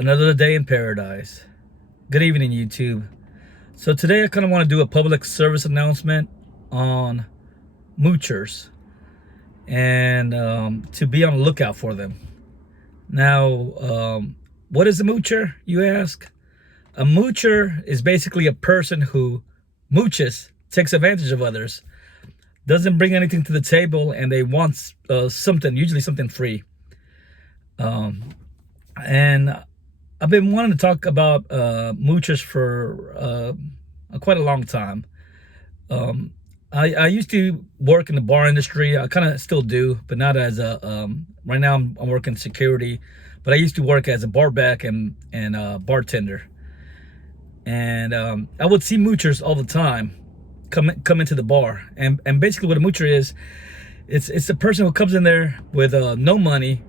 Another day in paradise. Good evening, YouTube. So today I kind of want to do a public service announcement on Moochers and to be on the lookout for them. Now, what is a Moocher, you ask? A Moocher is basically a person who mooches, takes advantage of others, doesn't bring anything to the table, and they want something, usually something free. And I've been wanting to talk about moochers for quite a long time. I used to work in the bar industry. I kind of still do, but not as a. Right now, I'm working security, but I used to work as a bar back and bartender. And I would see moochers all the time come into the bar. And basically, what a moocher is, it's a person who comes in there with no money,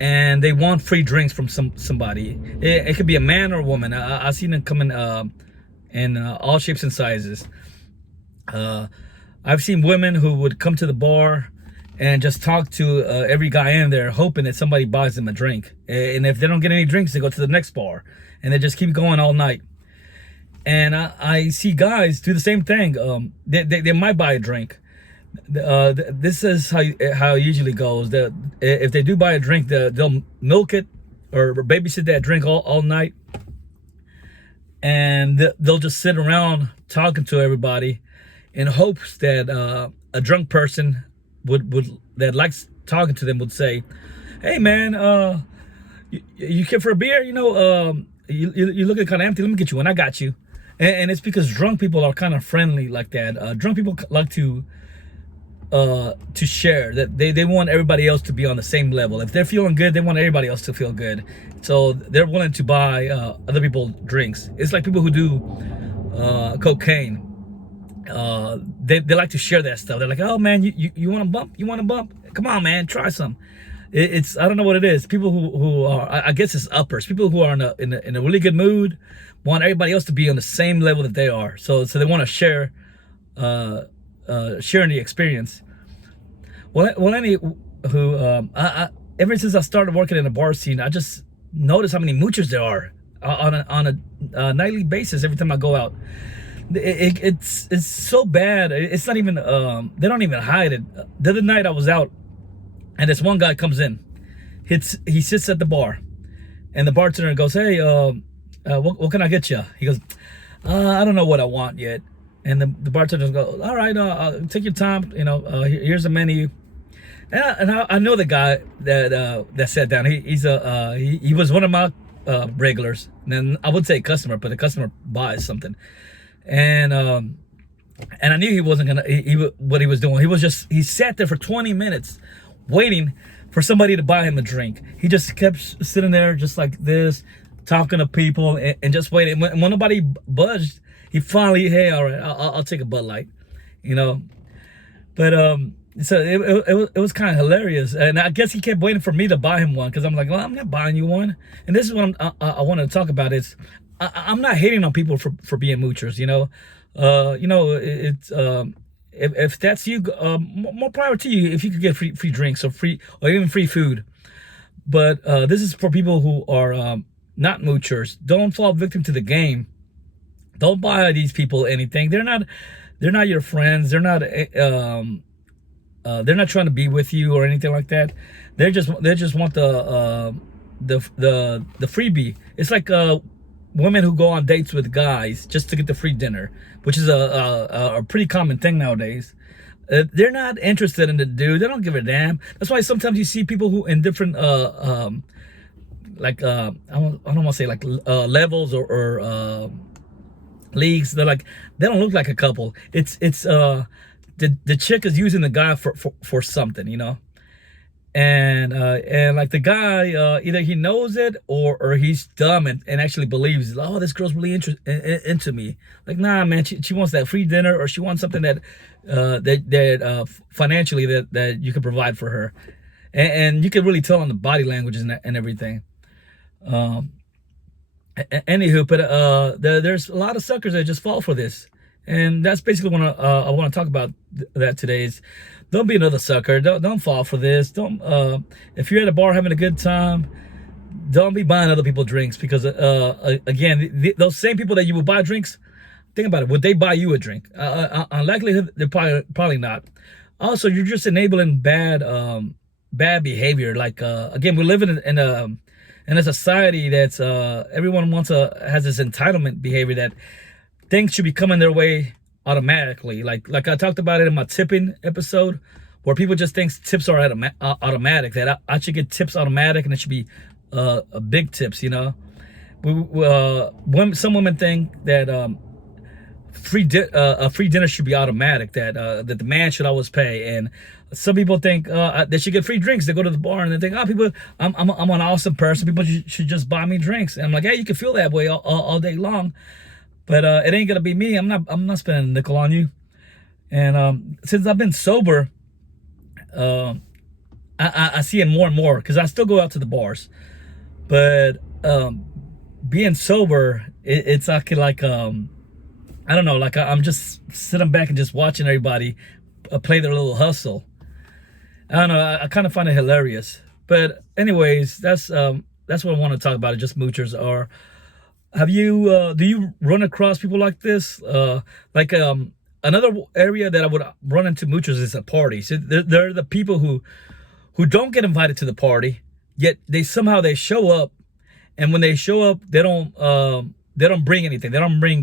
and they want free drinks from somebody. It could be a man or a woman. I've seen them come in all shapes and sizes. I've seen women who would come to the bar and just talk to every guy in there, hoping that somebody buys them a drink. And if they don't get any drinks, they go to the next bar, and they just keep going all night. And I see guys do the same thing. They might buy a drink. This is how it usually goes. If they do buy a drink, they'll milk it or babysit that drink all night, and they'll just sit around talking to everybody in hopes that a drunk person that likes talking to them would say, "Hey man, you care for a beer? You're looking kind of empty. Let me get you one. I got you." And it's because drunk people are kind of friendly like that. Drunk people like to share, that they want everybody else to be on the same level. If they're feeling good, they want everybody else to feel good, so they're willing to buy other people drinks. It's like people who do cocaine. They like to share that stuff. They're like, "Oh man, you want a bump? You want a bump? Come on man, try some." It's I don't know what it is. People who are, I guess it's uppers. People who are in a really good mood want everybody else to be on the same level that they are. So they want to share sharing the experience. Well, ever since I started working in the bar scene, I just noticed how many moochers there are on a nightly basis. Every time I go out, it's so bad. It's not even they don't even hide it. The other night I was out, and this one guy comes in. He sits at the bar, and the bartender goes, "Hey, what can I get you?" He goes, "I don't know what I want yet." And the bartender goes, "All right, take your time. Here's the menu." And I know the guy that sat down. He was one of my regulars. And I would say customer, but the customer buys something. And I knew he wasn't gonna. What he was doing. He sat there for 20 minutes, waiting for somebody to buy him a drink. He just kept sitting there, just like this, talking to people and just waiting. When nobody budged, he finally, "Hey, all right, I'll take a Bud Light," But so it was kind of hilarious, and I guess he kept waiting for me to buy him one, because I'm like, "Well, I'm not buying you one." And this is what I wanted to talk about. Is I'm not hating on people for being moochers. It's if that's you, more power to you. If you could get free drinks or even free food, but this is for people who are not moochers. Don't fall victim to the game. Don't buy these people anything. They're not your friends. They're not trying to be with you or anything like that. They just want the freebie. It's like women who go on dates with guys just to get the free dinner, which is a pretty common thing nowadays. They're not interested in the dude. They don't give a damn. That's why sometimes you see people who in different I don't want to say like levels or leagues. They don't look like a couple. It's the chick is using the guy for something, and like the guy, either he knows it or he's dumb and actually believes, "Oh, this girl's really into me." Like, nah, man, she wants that free dinner, or she wants something that financially that you can provide for her, and you can really tell on the body language and everything. Anywho, but there's a lot of suckers that just fall for this, and that's basically what I want to talk about that today. Is don't be another sucker. Don't fall for this. Don't if you're at a bar having a good time, don't be buying other people drinks because again, those same people that you would buy drinks, think about it, would they buy you a drink? On likelihood, they're probably not. Also, you're just enabling bad behavior. Like again, we're living in a society that's everyone has this entitlement behavior that things should be coming their way automatically. Like I talked about it in my tipping episode, where people just think tips are automatic. That I should get tips automatic, and it should be big tips. You know, some women think that a free dinner should be automatic. That the man should always pay, and some people think they should get free drinks. They go to the bar and they think, oh, people, I'm an awesome person. People should just buy me drinks. And I'm like, yeah, you can feel that way all day long, but it ain't gonna be me. I'm not spending a nickel on you. And since I've been sober, I see it more and more because I still go out to the bars, but being sober, it's like I don't know, like I'm just sitting back and just watching everybody play their little hustle. I don't know, I kind of find it hilarious. But anyways, that's what I want to talk about. Just moochers. Or have you do you run across people like this? Like another area that I would run into moochers is at parties. So they're the people who don't get invited to the party, yet they somehow they show up, and when they show up, they don't bring anything. They don't bring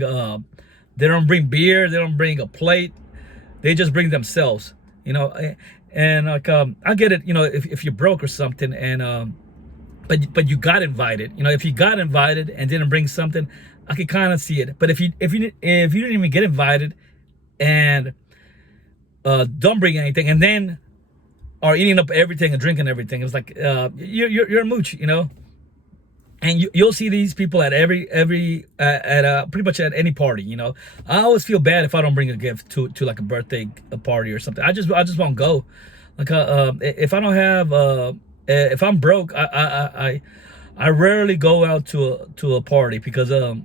beer. They don't bring a plate. They just bring themselves. You know, and like I get it. You know, if you're broke or something, and but you got invited. You know, if you got invited and didn't bring something, I could kind of see it. But if you didn't even get invited and don't bring anything, and then are eating up everything and drinking everything, it's like you're a mooch, you know. And you'll see these people at pretty much at any party, you know. I always feel bad if I don't bring a gift to like a birthday party or something. I just won't go. Like if I don't have if I'm broke, I rarely go out to a party because I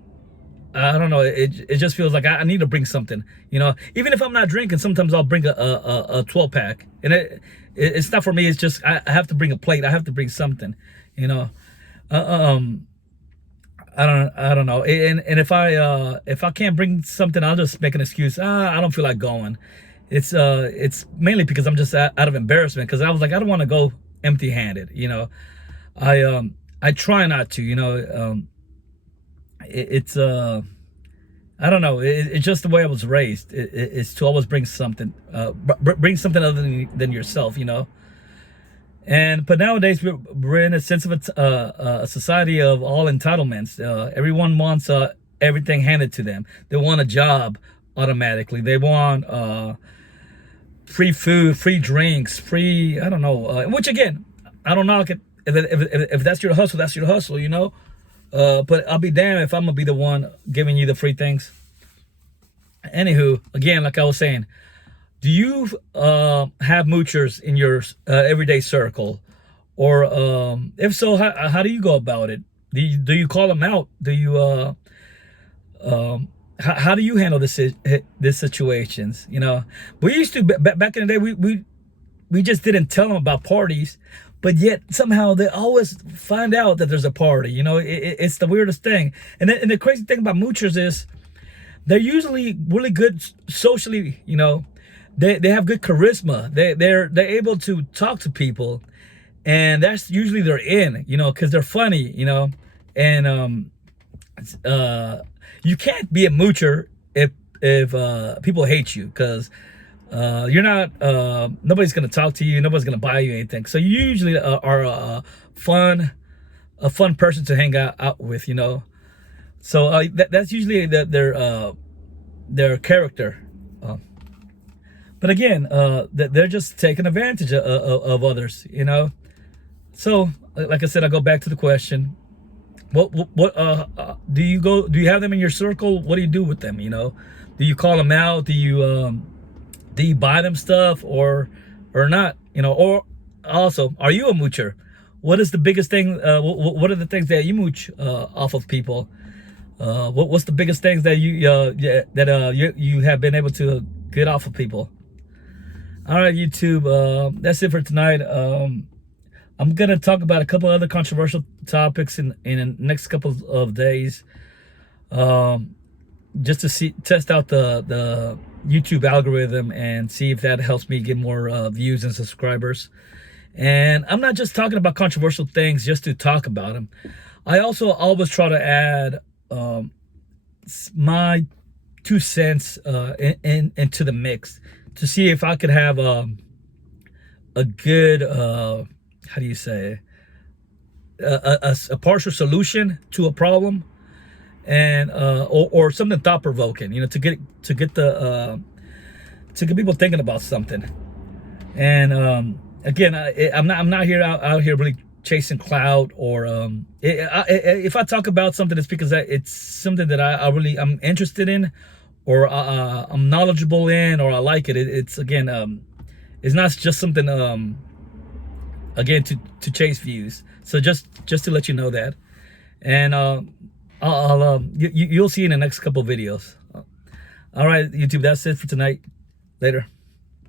don't know, it just feels like I need to bring something, you know. Even if I'm not drinking, sometimes I'll bring a 12 pack, and it's not for me. It's just I have to bring a plate. I have to bring something, you know. I don't know. And if I can't bring something, I'll just make an excuse. I don't feel like going. It's mainly because I'm just out of embarrassment, because I was like, I don't want to go empty-handed, you know. I try not to, you know. It's I don't know. It's just the way I was raised. It's to always bring something, bring something other than yourself, you know. But nowadays we're in a sense of a society of all entitlements. Everyone wants everything handed to them. They want a job automatically. They want free food, free drinks, free, I don't know. Which again, I don't knock it. If that's your hustle, that's your hustle, you know. But I'll be damned if I'm gonna be the one giving you the free things. Anywho, again, like I was saying, do you have moochers in your everyday circle? Or if so, how do you go about it? Do you call them out? Do you how do you handle these situations? You know, we used to back in the day. We just didn't tell them about parties, but yet somehow they always find out that there's a party. You know, it's the weirdest thing. And the crazy thing about moochers is they're usually really good socially. You know, they have good charisma. They're able to talk to people, and that's usually their in. You know, because they're funny. You know, and you can't be a moocher if people hate you, because you're not nobody's gonna talk to you, nobody's gonna buy you anything. So you usually are a fun person to hang out with, you know. So that's usually their character. But again, they're just taking advantage of others, you know. So like I said, I go back to the question: what do you have them in your circle? What do you do with them? You know, do you call them out? Do you buy them stuff or not? You know, or also, are you a moocher? What is the biggest thing? What are the things that you mooch off of people? What's the biggest things that you have been able to get off of people? All right, YouTube. That's it for tonight. I'm gonna talk about a couple other controversial topics in the next couple of days, um, just to test out the YouTube algorithm and see if that helps me get more views and subscribers. And I'm not just talking about controversial things just to talk about them. I also always try to add my 2 cents into the mix to see if I could have a good how do you say, a partial solution to a problem, and or something thought provoking, to get people thinking about something. And again, I'm not here out here really chasing clout, or if I talk about something, it's because it's something that I'm interested in, or I'm knowledgeable in, or I like it. It's again, it's not just something again to chase views. So just to let you know that. And you'll see in the next couple videos. All right, YouTube, that's it for tonight. Later.